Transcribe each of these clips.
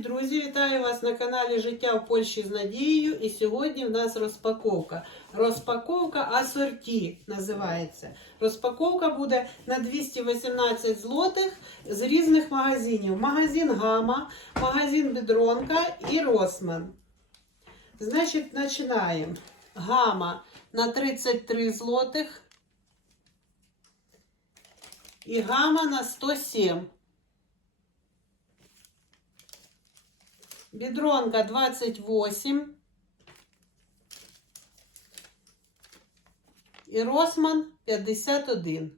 друзі! Вітаю вас на каналі Життя в Польщі з Надією. І сьогодні в нас розпаковка. Розпаковка асорті називається. Розпаковка буде на 218 злотих з різних магазинів. Магазин Гама, магазин Бедронка і Росман. Значить, починаємо. Гама на 33 злотих. І гама на 107. Бедронка 28. І Росман 51.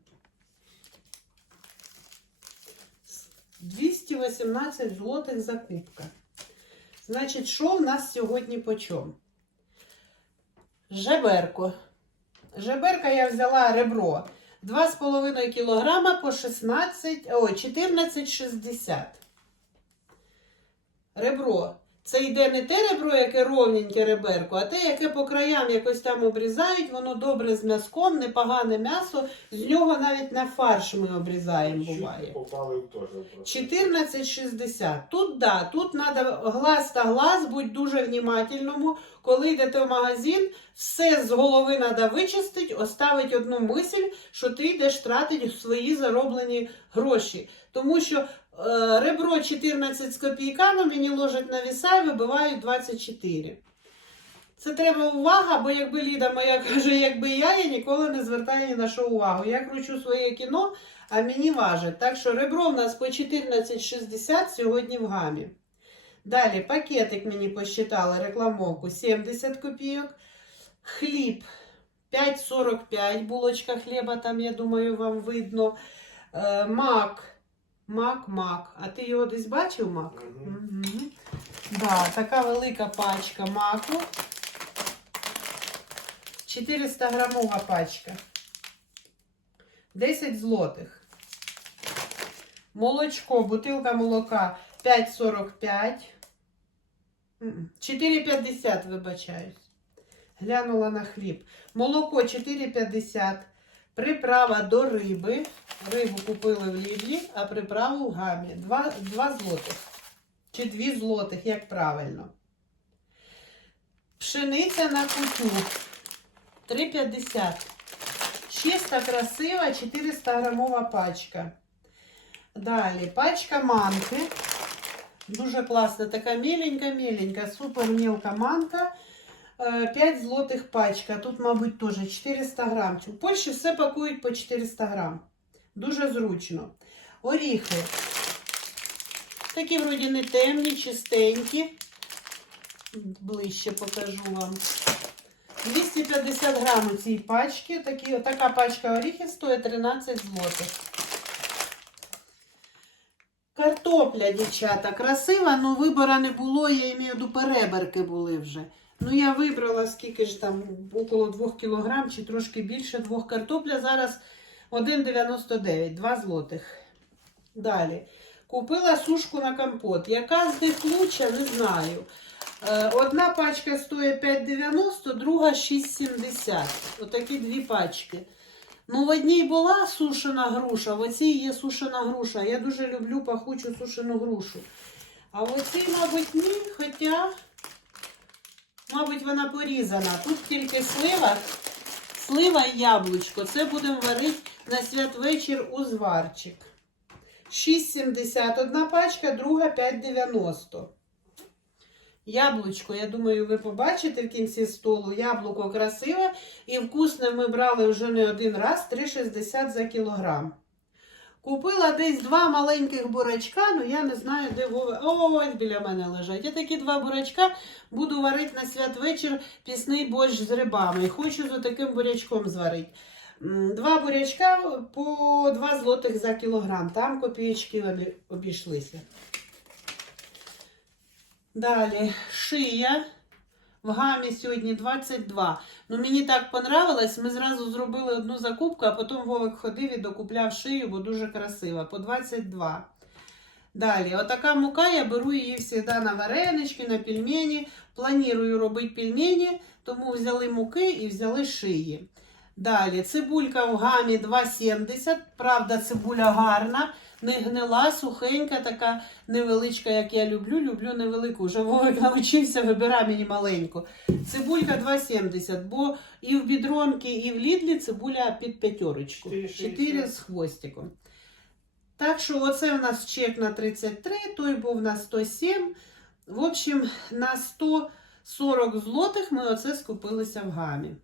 218 злотих закупка. Значить, що в нас сьогодні по чому? Жеберко. Жеберка я взяла ребро 2,5 кг по 16, о, 14,60. Ребро. Це йде не те ребро, яке ровненьке реберко, а те, яке по краям якось там обрізають, воно добре з м'язком, непогане м'ясо. З нього навіть на фарш ми обрізаємо, буває. Щуки попали в 14,60. Тут да, тут треба глаз та глаз, будь дуже внимательному. Коли йдете в магазин, все з голови треба вичистити, оставити одну мисль, що ти йдеш тратити свої зароблені гроші. Тому що ребро 14 з копійками мені ложать на віса і вибивають 24. Це треба увага, бо якби Ліда моя каже, якби я, я ніколи не звертаю ні на що увагу. Я кручу своє кіно, а мені важить. Так що ребро в нас по 14,60 сьогодні в гамі. Далі пакетик мені посчитали рекламовку 70 копійок. Хліб 5,45 булочка хліба, там, я думаю, вам видно. Е, мак. Мак, мак. А ти його десь бачив, мак? Мгм. Угу. Да, така велика пачка маку. 400 грамова пачка. 10 злотих. Молочко, бутилка молока 5,45. 4,50, вибачаюсь. Глянула на хліб. Молоко 4,50. Приправа до риби. Рибу купили в Лідлі, а приправу в гамі. 2, 2 злотих. Чи 2 злотих, як правильно. Пшениця на кутю. 3,50. Чиста, красива, 400 грамова пачка. Далі пачка манки. Дуже класна, така міленька-міленька, супер мілка манка. Е, 5 злотих пачка. Тут, мабуть, теж 400 грам. В Польщі все пакують по 400 грам. Дуже зручно. Оріхи. Такі вроді не темні, чистенькі. Ближче покажу вам. 250 грам у цій пачці. Такі, така пачка оріхів стоїть 13 злотих. Картопля, дівчата, красива, але вибора не було, я маю до переберки були вже. Ну, я вибрала скільки ж там, около 2 кг чи трошки більше двох картопля. Зараз 1,99, 2 злотих. Далі. Купила сушку на компот. Яка з них лучша, не знаю. Е, Одна пачка стоїть 5,90, друга 6,70. Отакі дві пачки. Ну, в одній була сушена груша, в оцій є сушена груша. Я дуже люблю пахучу сушену грушу. А в оцій, мабуть, ні, хоча, мабуть, вона порізана. Тут тільки слива, слива і яблучко. Це будемо варити на святвечір узварчик. 6,70 одна пачка, друга 5,90. Яблучко, я думаю, ви побачите в кінці столу. Яблуко красиве і вкусне ми брали вже не один раз 3,60 за кілограм. Купила десь два маленьких бурачка, ну я не знаю, де Вова. Ось біля мене лежать. Я такі два бурачка буду варити на святвечір пісний борщ з рибами. Хочу з таким бурячком зварити. Два бурячка по 2 злотих за кілограм. Там копійки обійшлися. Далі шия. В гамі сьогодні 22. Ну мені так понравилось. Ми зразу зробили одну закупку, а потім Вовик ходив і докупляв шию, бо дуже красива. По 22. Далі, отака мука, я беру її завжди на варенички, на пельмені. Планую робити пельмені, тому взяли муки і взяли шиї. Далі, цибулька в гамі 2,70. Правда, цибуля гарна. Не гнила, сухенька, така невеличка, як я люблю. Люблю невелику. Вже Вовик навчився, вибирай мені маленьку. Цибулька 2,70, бо і в бідронки, і в лідлі цибуля під п'ятерочку. 4,60. 4 з хвостиком. Так що оце у нас чек на 33, той був на 107. В общем, на 140 злотих ми оце скупилися в гамі.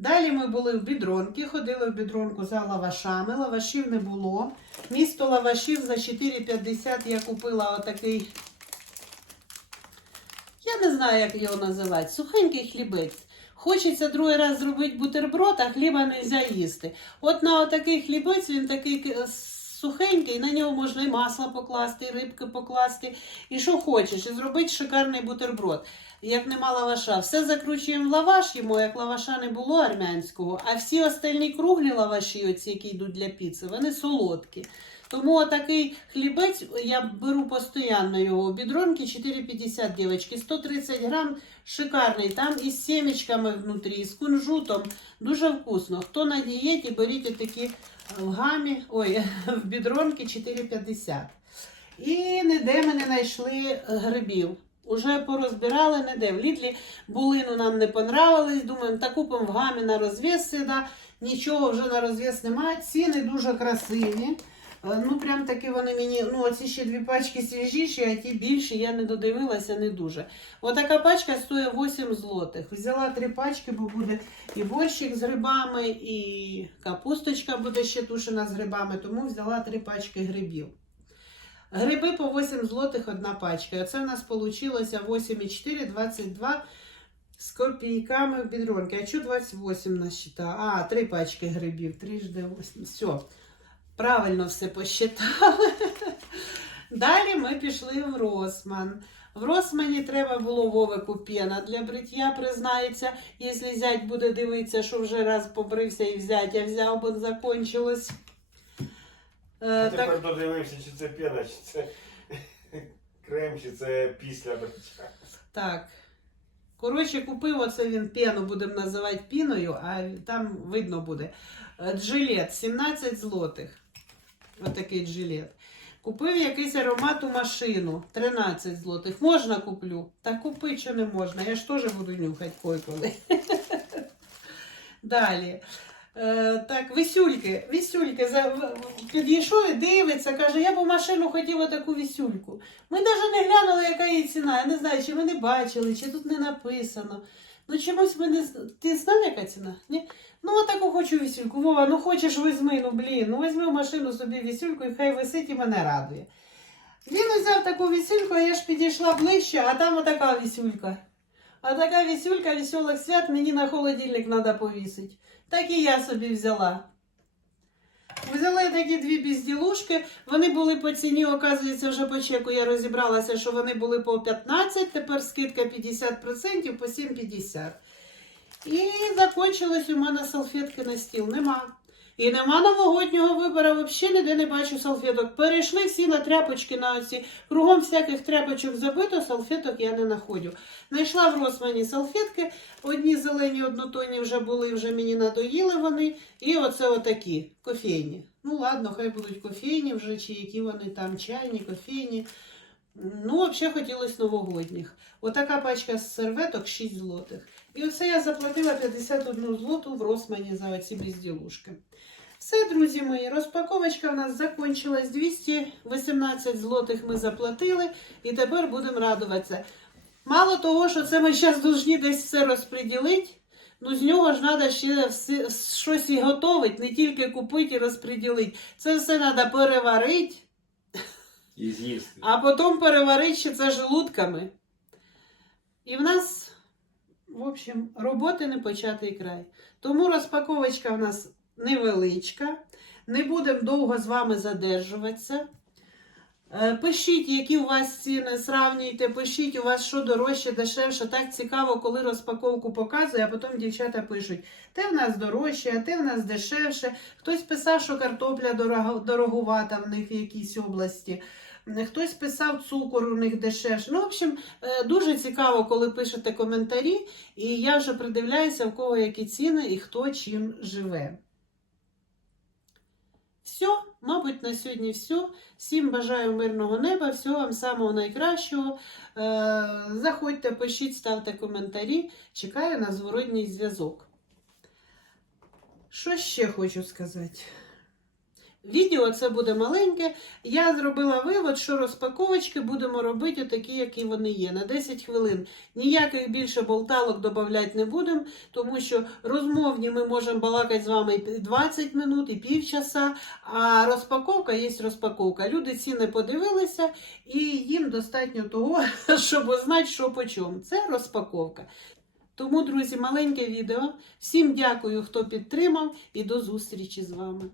Далі ми були в бідронки, ходили в бідронку за лавашами. Лавашів не було. Місто лавашів за 4,50 я купила отакий. Я не знаю, як його називати. Сухенький хлібець. Хочеться другий раз зробити бутерброд, а хліба не можна їсти. От на отакий хлібець він такий е, сухенький, на нього можна і масло покласти, і рибки покласти, і що хочеш, і зробити шикарний бутерброд. Як нема лаваша. Все закручуємо в лаваш, йому, як лаваша не було армянського, а всі остальні круглі лаваші, оці, які йдуть для піци, вони солодкі. Тому отакий хлібець я беру постійно його. Бідронки 4,50 дівчатки, 130 грам, шикарний. Там із семечками внутрі, з кунжутом. Дуже вкусно. Хто на дієті, беріть такі в гамі, ой, в бідронки 4,50. І ніде ми не знайшли грибів. Уже порозбирали, ніде. В Лідлі були, ну нам не понравилось. Думаємо, та купимо в гамі на розв'яз. Нічого вже на розв'яз немає. Ціни дуже красиві. Е, Ну, прям таки вони мені, ну, оці ще дві пачки свіжіші, а ті більші я не додивилася не дуже. Отака пачка стоїть 8 злотих. Взяла три пачки, бо буде і борщик з грибами, і капусточка буде ще тушена з грибами, тому взяла три пачки грибів. Гриби по 8 злотих одна пачка. Оце в нас вийшло 8,4, 22 з копійками бідронки. А що 28 насчитала? А, три пачки грибів, трижди 8. Все. Правильно все посчитали. Далі ми пішли в Росман. В Росмані треба було Вовику пена для бриття, признається, якщо зять буде дивитися, що вже раз побрився і взять, а взяв, бо закончилось. Е, тепер так, додивився, чи це пена, чи це крем, чи це після бриття. так. Коротше, купив оце він пену, будемо називати піною, а там видно буде. Е, Джилет 17 злотих. Отакий джилет. Купив якийсь аромат у машину 13 злотих. Можна куплю? Та купи, що не можна. Я ж теж буду нюхати койколи. Далі. Е, так, вісюльки, вісюльки. Підійшов і дивиться, каже, я б у машину хотіла таку вісюльку. Ми навіть не глянули, яка її ціна. Я не знаю, чи ми не бачили, чи тут не написано. Ну чомусь ми не Ти знав, яка ціна? Ні? Ну, отаку хочу вісюльку. Вова, ну хочеш візьми, ну блін, ну візьми в машину собі вісюльку і хай висить і мене радує. Він взяв таку вісюльку, а я ж підійшла ближче, а там отака вісюлька. А така вісюлька веселих свят мені на холодильник треба повісити. Так і я собі взяла. Взяла такі дві безділушки. Вони були по ціні, оказується, вже по чеку я розібралася, що вони були по 15, тепер скидка 50%, по 7,50. І закончились у мене салфетки на стіл. Нема. І нема новогоднього вибору, взагалі ніде не бачу салфеток. Перейшли всі на тряпочки на оці. Кругом всяких тряпочок забито, салфеток я не знаходжу. Знайшла в Росмані салфетки. Одні зелені, однотонні вже були, вже мені надоїли вони. І оце отакі кофейні. Ну ладно, хай будуть кофейні вже, чи які вони там, чайні, кофейні. Ну, взагалі хотілося новогодніх. Отака пачка з серветок 6 злотих. І оце я заплатила 51 злоту в Росмані за оці безділушки. Все, друзі мої, розпаковочка в нас закончилась. 218 злотих ми заплатили і тепер будемо радуватися. Мало того, що це ми зараз повинні десь все розподілити, ну з нього ж треба ще все, щось і готувати, не тільки купити і розподілити. Це все треба переварити, І з'їсти. а потім переварити ще це желудками. І в нас, в общем, роботи не початий край. Тому розпаковочка в нас невеличка. Не будемо довго з вами задержуватися. Е, Пишіть, які у вас ціни, сравнюйте, пишіть у вас що дорожче, дешевше. Так цікаво, коли розпаковку показує, а потім дівчата пишуть, те в нас дорожче, а те в нас дешевше. Хтось писав, що картопля дорогувата в них в якійсь області. Хтось писав цукор у них дешевше. Ну, в общем, е, дуже цікаво, коли пишете коментарі, і я вже придивляюся, в кого які ціни і хто чим живе. Все, мабуть, на сьогодні все. Всім бажаю мирного неба, всього вам самого найкращого. Е, заходьте, пишіть, ставте коментарі. Чекаю на зворотній зв'язок. Що ще хочу сказати? Відео це буде маленьке. Я зробила вивод, що розпаковочки будемо робити такі, які вони є. На 10 хвилин. Ніяких більше болталок додавати не будемо, тому що розмовні ми можемо балакати з вами 20 минут, і півчаса, а розпаковка є розпаковка. Люди ціни подивилися, і їм достатньо того, щоб знати, що по чому. Це розпаковка. Тому, друзі, маленьке відео. Всім дякую, хто підтримав, і до зустрічі з вами.